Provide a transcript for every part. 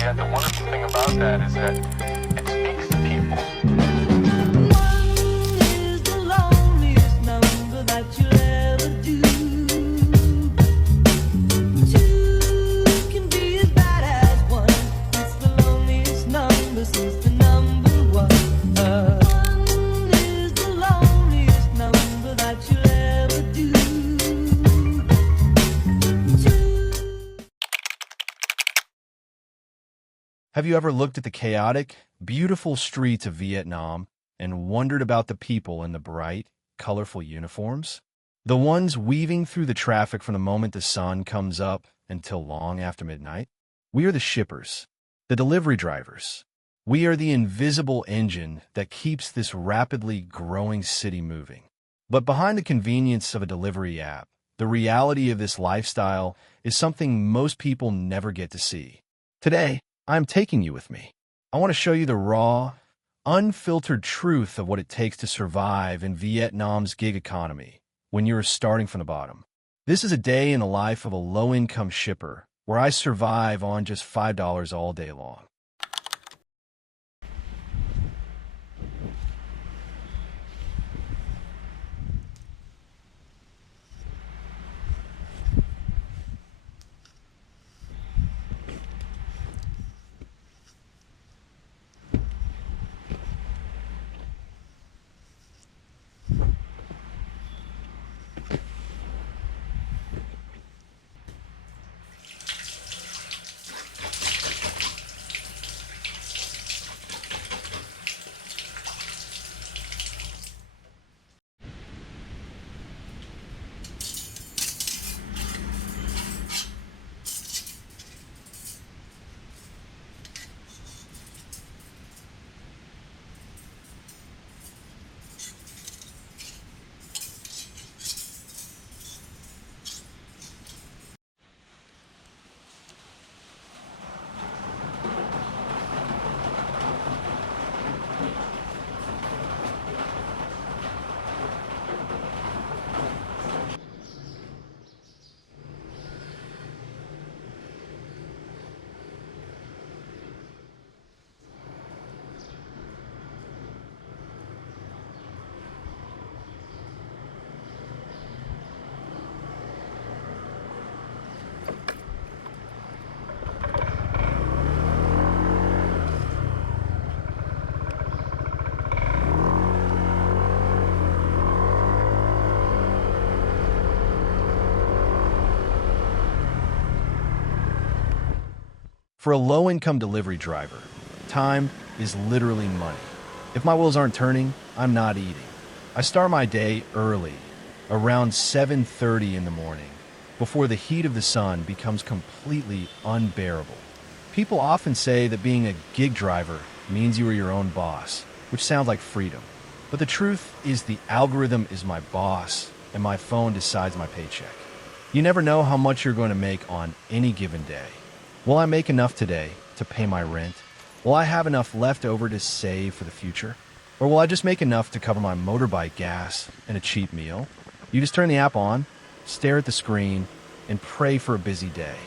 yet the wonderful thing about that is that it speaks to people. Is the loneliest number that you'll ever do. Two can be as bad as one. It's the loneliest number since the number one. One is the loneliest number that you'll ever do. Two. Have you ever looked at the chaotic, beautiful streets of Vietnam and wondered about the people in the bright, colorful uniforms? The ones weaving through the traffic from the moment the sun comes up until long after midnight? We are the shippers, the delivery drivers. We are the invisible engine that keeps this rapidly growing city moving. But behind the convenience of a delivery app, the reality of this lifestyle is something most people never get to see. Today, I'm taking you with me. I want to show you the raw, unfiltered truth of what it takes to survive in Vietnam's gig economy when you're starting from the bottom. This is a day in the life of a low-income shipper where I survive on just $5 all day long. For a low-income delivery driver, time is literally money. If my wheels aren't turning, I'm not eating. I start my day early, around 7:30 in the morning, before the heat of the sun becomes completely unbearable. People often say that being a gig driver means you are your own boss, which sounds like freedom. But the truth is the algorithm is my boss, and my phone decides my paycheck. You never know how much you're going to make on any given day. Will I make enough today to pay my rent? Will I have enough left over to save for the future? Or will I just make enough to cover my motorbike gas and a cheap meal? You just turn the app on, stare at the screen, and pray for a busy day.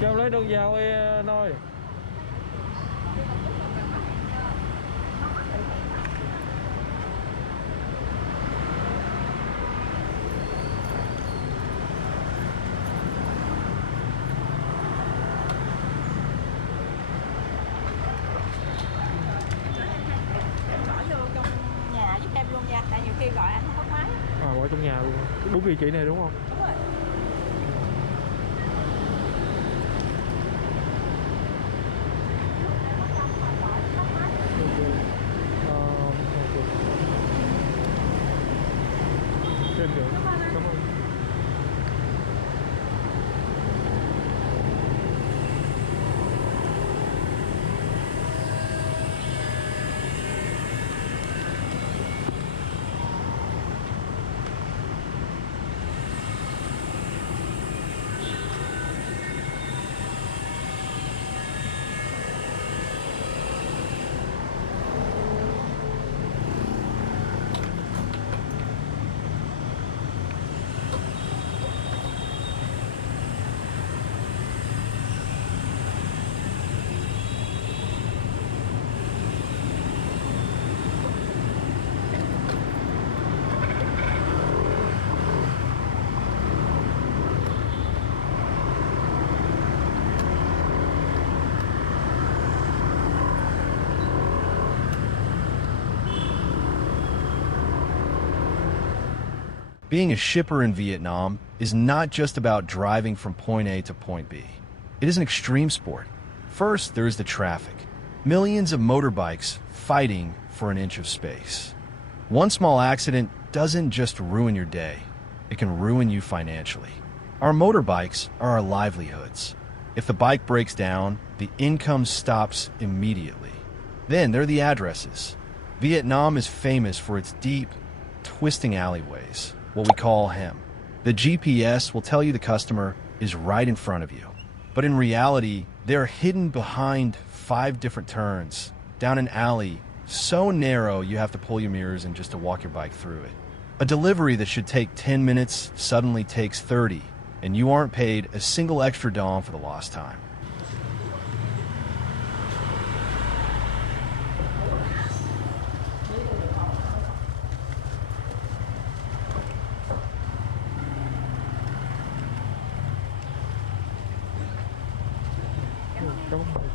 Cho em lấy đơn giàu anh ơi. Bỏ vô trong nhà giúp em luôn nha, tại nhiều khi gọi anh không có máy. Bỏ trong nhà luôn. Đúng địa chỉ này đúng không? Đúng rồi. Trên được. Cảm ơn. Being a shipper in Vietnam is not just about driving from point A to point B. It is an extreme sport. First, there is the traffic. Millions of motorbikes fighting for an inch of space. One small accident doesn't just ruin your day, it can ruin you financially. Our motorbikes are our livelihoods. If the bike breaks down, the income stops immediately. Then there are the addresses. Vietnam is famous for its deep, twisting alleyways, what we call hem. The GPS will tell you the customer is right in front of you. But in reality, they're hidden behind 5 different turns, down an alley so narrow you have to pull your mirrors in just to walk your bike through it. A delivery that should take 10 minutes suddenly takes 30, and you aren't paid a single extra dong for the lost time. Cảm ơn thầy.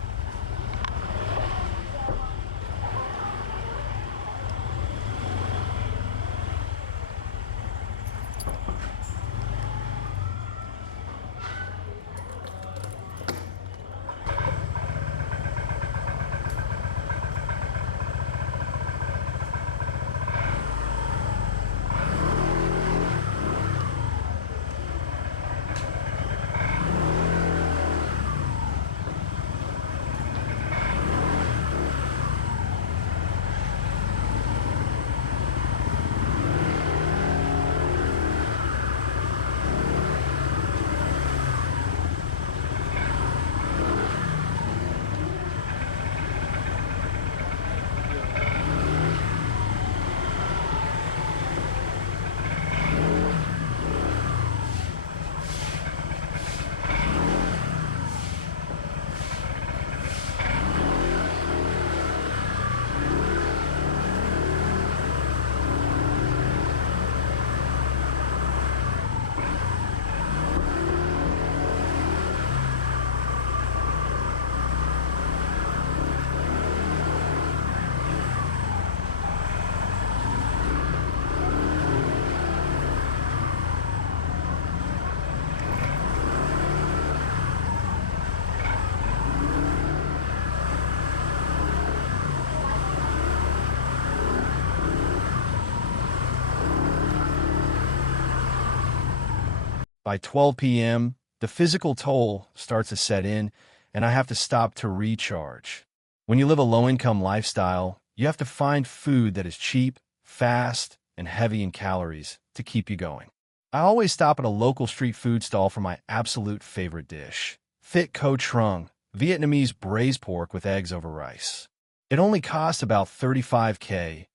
By 12 p.m., the physical toll starts to set in, and I have to stop to recharge. When you live a low-income lifestyle, you have to find food that is cheap, fast, and heavy in calories to keep you going. I always stop at a local street food stall for my absolute favorite dish, Thit Co Trung, Vietnamese braised pork with eggs over rice. It only costs about 35K,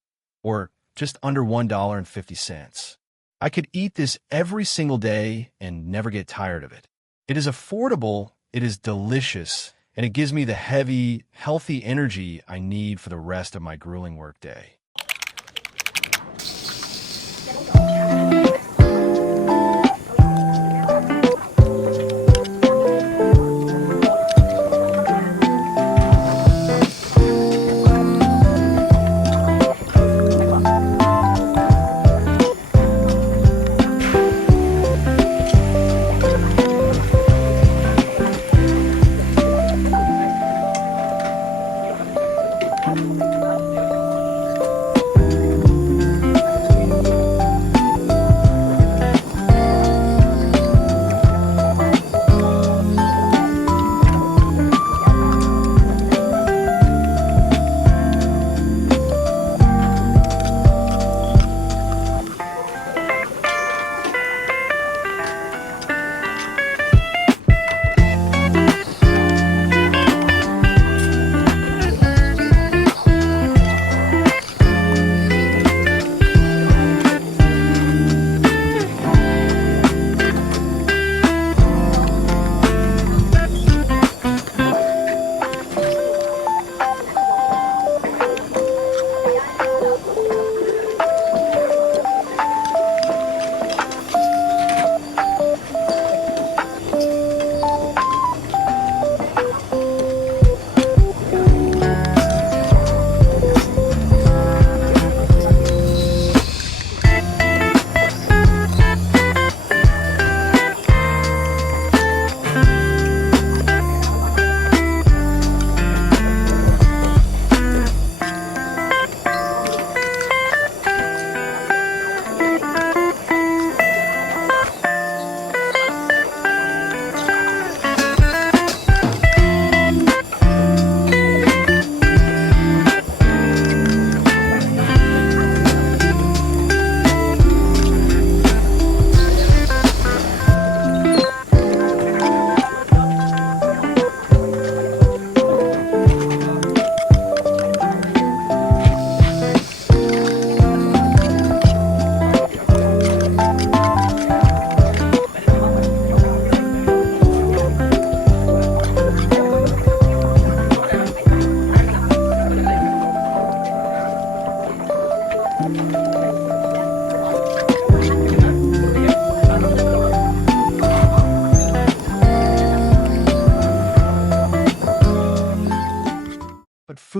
or just under $1.50. I could eat this every single day and never get tired of it. It is affordable, it is delicious, and it gives me the heavy, healthy energy I need for the rest of my grueling workday.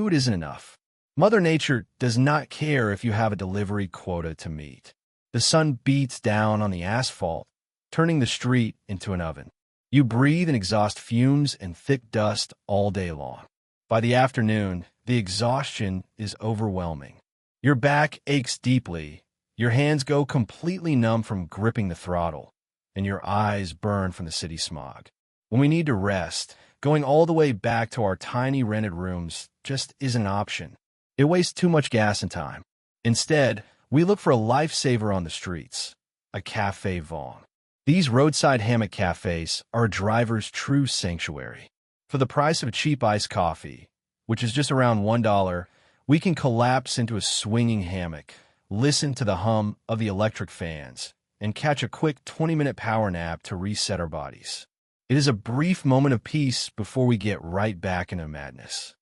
food isn't enough. Mother Nature does not care if you have a delivery quota to meet. The sun beats down on the asphalt, turning the street into an oven. You breathe and exhaust fumes and thick dust all day long. By the afternoon, the exhaustion is overwhelming. Your back aches deeply, your hands go completely numb from gripping the throttle, and your eyes burn from the city smog. When we need to rest, going all the way back to our tiny rented rooms just isn't an option. It wastes too much gas and time. Instead, we look for a lifesaver on the streets, a café vaughn. These roadside hammock cafes are a driver's true sanctuary. For the price of a cheap iced coffee, which is just around $1, we can collapse into a swinging hammock, listen to the hum of the electric fans, and catch a quick 20-minute power nap to reset our bodies. It is a brief moment of peace before we get right back into madness.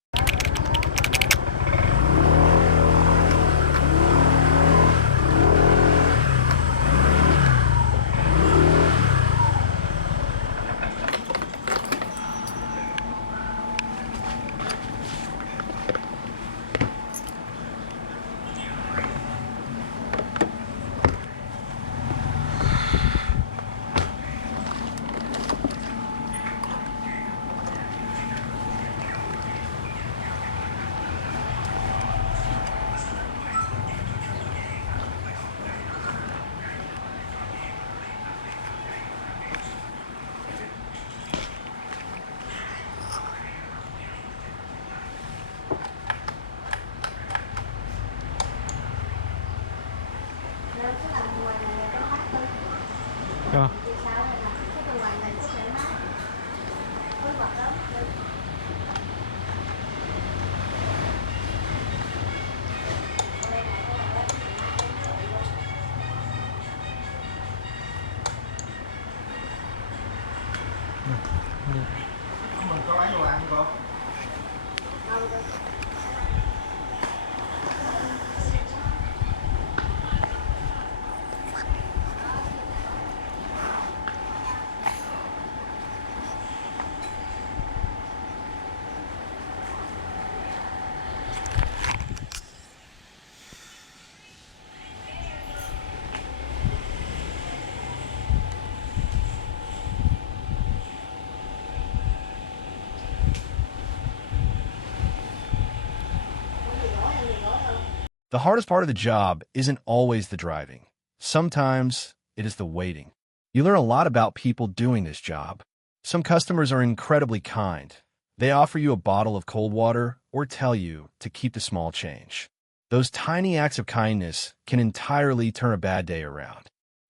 Ờ. Mình có lấy đồ ăn không cô? The hardest part of the job isn't always the driving. Sometimes it is the waiting. You learn a lot about people doing this job. Some customers are incredibly kind. They offer you a bottle of cold water or tell you to keep the small change. Those tiny acts of kindness can entirely turn a bad day around.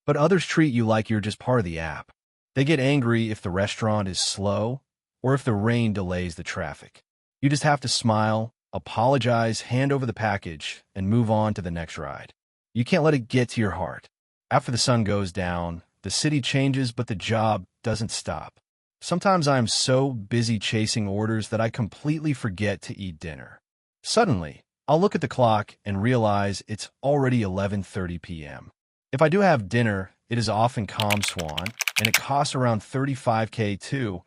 But others treat you like you're just part of the app. They get angry if the restaurant is slow or if the rain delays the traffic. You just have to smile, apologize, hand over the package, and move on to the next ride. You can't let it get to your heart. After the sun goes down, the city changes, but the job doesn't stop. Sometimes I am so busy chasing orders that I completely forget to eat dinner. Suddenly, I'll look at the clock and realize it's already 11:30 p.m. If I do have dinner, it is often Calm Swan, and it costs around $35K too.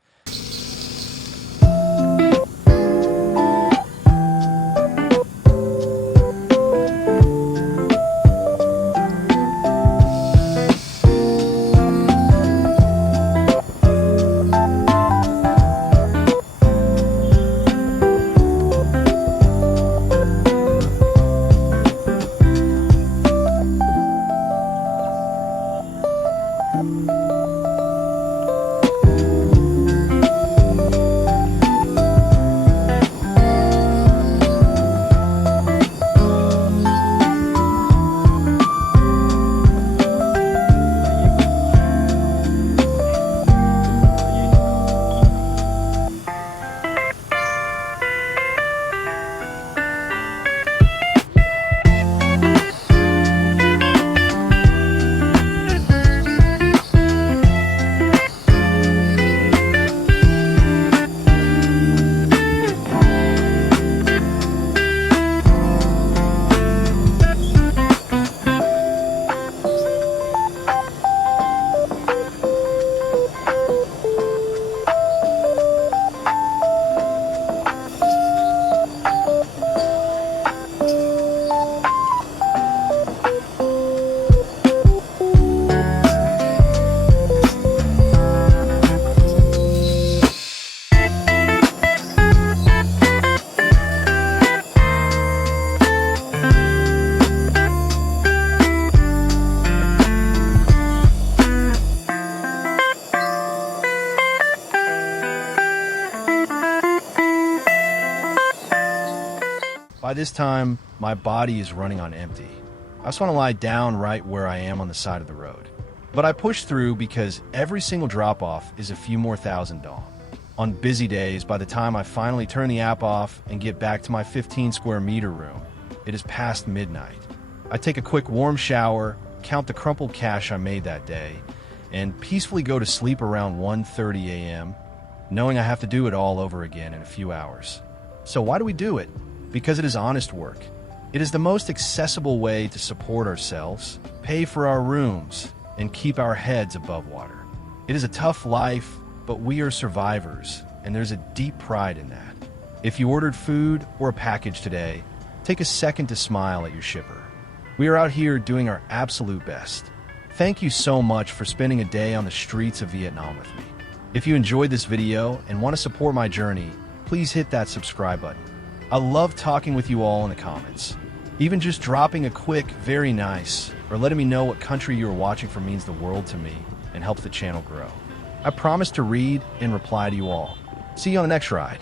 By this time, my body is running on empty. I just want to lie down right where I am on the side of the road. But I push through because every single drop-off is a few more $1,000. On busy days, by the time I finally turn the app off and get back to my 15 square meter room, it is past midnight. I take a quick warm shower, count the crumpled cash I made that day, and peacefully go to sleep around 1:30 a.m., knowing I have to do it all over again in a few hours. So why do we do it? Because it is honest work. It is the most accessible way to support ourselves, pay for our rooms, and keep our heads above water. It is a tough life, but we are survivors, and there's a deep pride in that. If you ordered food or a package today, take a second to smile at your shipper. We are out here doing our absolute best. Thank you so much for spending a day on the streets of Vietnam with me. If you enjoyed this video and want to support my journey, please hit that subscribe button. I love talking with you all in the comments. Even just dropping a quick, very nice, or letting me know what country you are watching from means the world to me and helps the channel grow. I promise to read and reply to you all. See you on the next ride.